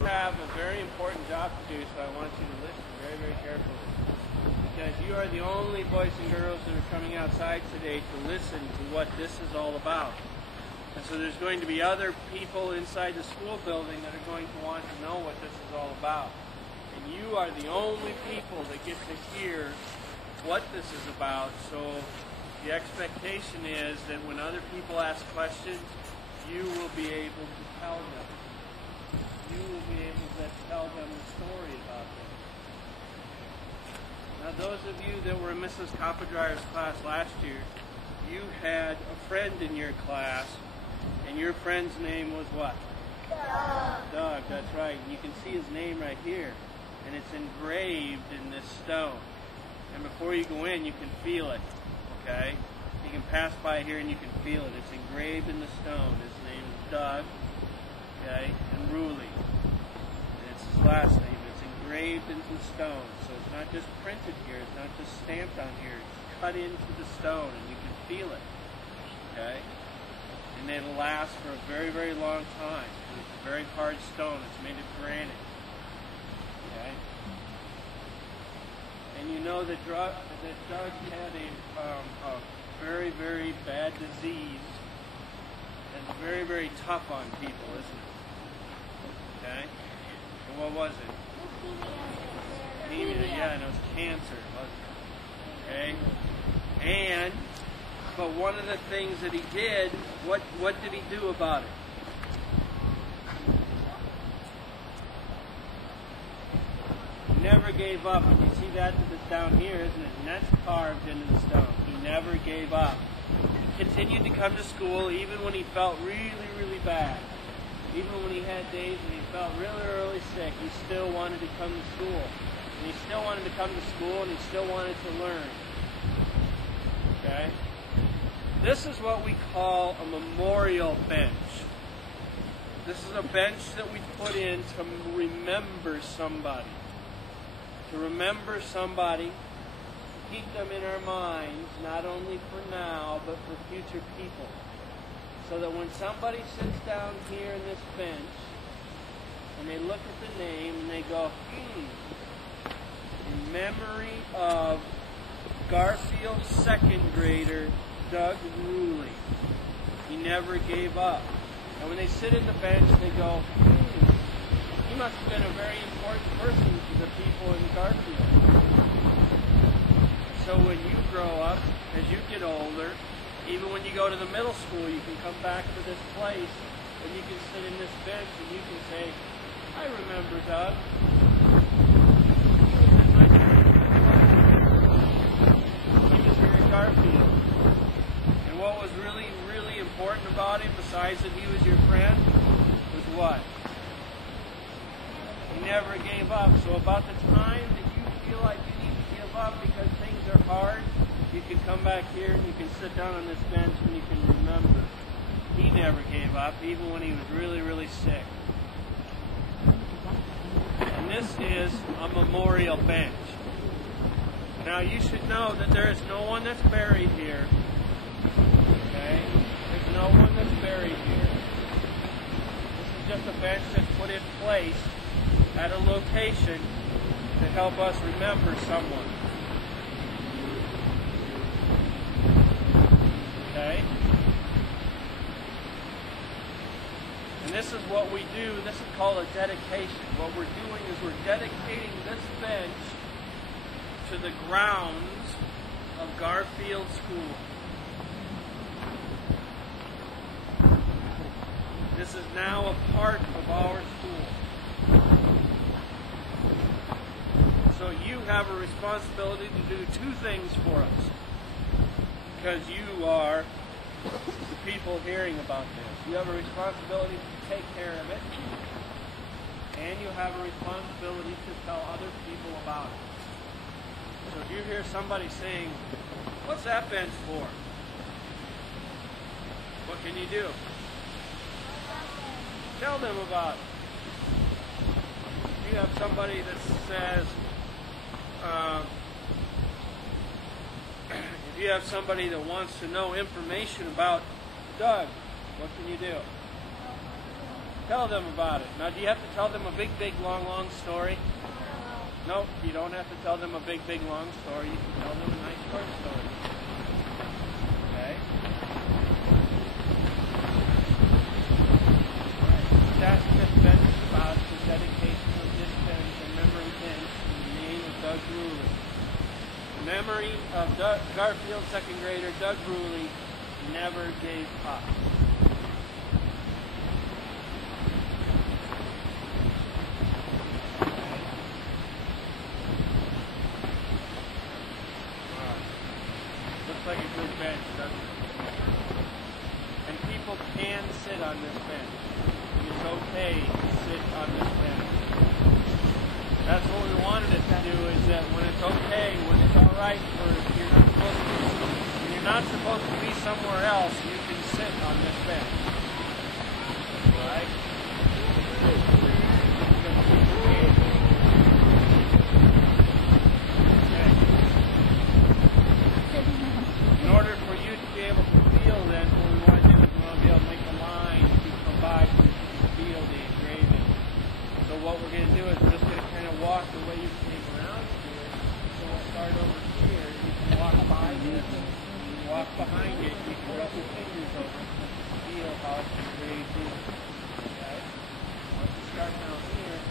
Have a very important job to do, so I want you to listen very, very carefully. Because you are the only boys and girls that are coming outside today to listen to what this is all about. And so there's going to be other people inside the school building that are going to want to know what this is all about. And you are the only people that get to hear what this is about. So the expectation is that when other people ask questions, you will be able to tell them. You will be able to tell them the story about them. Now, those of you that were in Mrs. Copadryer's class last year, you had a friend in your class, and your friend's name was what? Doug. Doug, that's right. You can see his name right here, and it's engraved in this stone. And before you go in, you can feel it, okay? You can pass by here and you can feel it. It's engraved in the stone. His name is Doug. Okay, and Ruley. And it's his last name. It's engraved into the stone. So it's not just printed here. It's not just stamped on here. It's cut into the stone, and you can feel it. Okay? And it'll last for a very, very long time. It's a very hard stone. It's made of granite. Okay? And you know that Doug had a very, very bad disease. It's very, very tough on people, isn't it? Okay? And what was it? Leukemia, yeah, and it was cancer, wasn't it? Okay? But one of the things that he did, what did he do about it? He never gave up. And you see that down here, isn't it? And that's carved into the stone. He never gave up. He continued to come to school even when he felt really, really bad. Even when he had days when he felt really, really sick, he still wanted to come to school. And he still wanted to come to school, and he still wanted to learn. Okay? This is what we call a memorial bench. This is a bench that we put in to remember somebody. To remember somebody, to keep them in our minds, not only for now, but for future people. So that when somebody sits down here in this bench, and they look at the name, and they go, in memory of Garfield second grader, Doug Ruley. He never gave up. And when they sit in the bench, they go, he must have been a very important person to the people in Garfield. So when you grow up, as you get older, even when you go to the middle school, you can come back to this place and you can sit in this bench and you can say, I remember Doug. He was here in Garfield. And what was really, really important about him, besides that he was your friend, was what? He never gave up. So about the time that you feel like you need to give up because things are hard, you can come back here and you can sit down on this bench and you can remember. He never gave up, even when he was really, really sick. And this is a memorial bench. Now you should know that there is no one that's buried here. Okay? There's no one that's buried here. This is just a bench that's put in place at a location to help us remember someone. Okay? And this is what we do. This is called a dedication. What we're doing is we're dedicating this bench to the grounds of Garfield School. This is now a part of our school. So you have a responsibility to do two things for us. Because you are the people hearing about this. You have a responsibility to take care of it. And you have a responsibility to tell other people about it. So if you hear somebody saying, what's that bench for? What can you do? Tell them about it. If you have somebody that says, if you have somebody that wants to know information about Doug, what can you do? Tell them about it. Now, do you have to tell them a big, long story? No, you don't have to tell them a big, long story. You can tell them a nice short story. Okay? That's this bench is about the dedication of this bench and memory bench in the name of Doug Ruley. The memory of Garfield second grader Doug Ruley never gave up. Looks like a good bench, doesn't it? And people can sit on this bench. It's okay to sit on this bench. That's what we wanted it to do, is that when it's okay, when it's alright when you're not supposed to be somewhere else, you can sit on this bench. Right? In order for you to be able to feel then, what we want to do is we want to be able to make a line to provide for you to feel the engraving. So what we're going to do is we're just going to kind of walk the way you came around here. So we'll start over here. You can walk by this. You can walk behind it. You can rub your fingers over it to feel how it's engraved in. Okay? Once you start down here,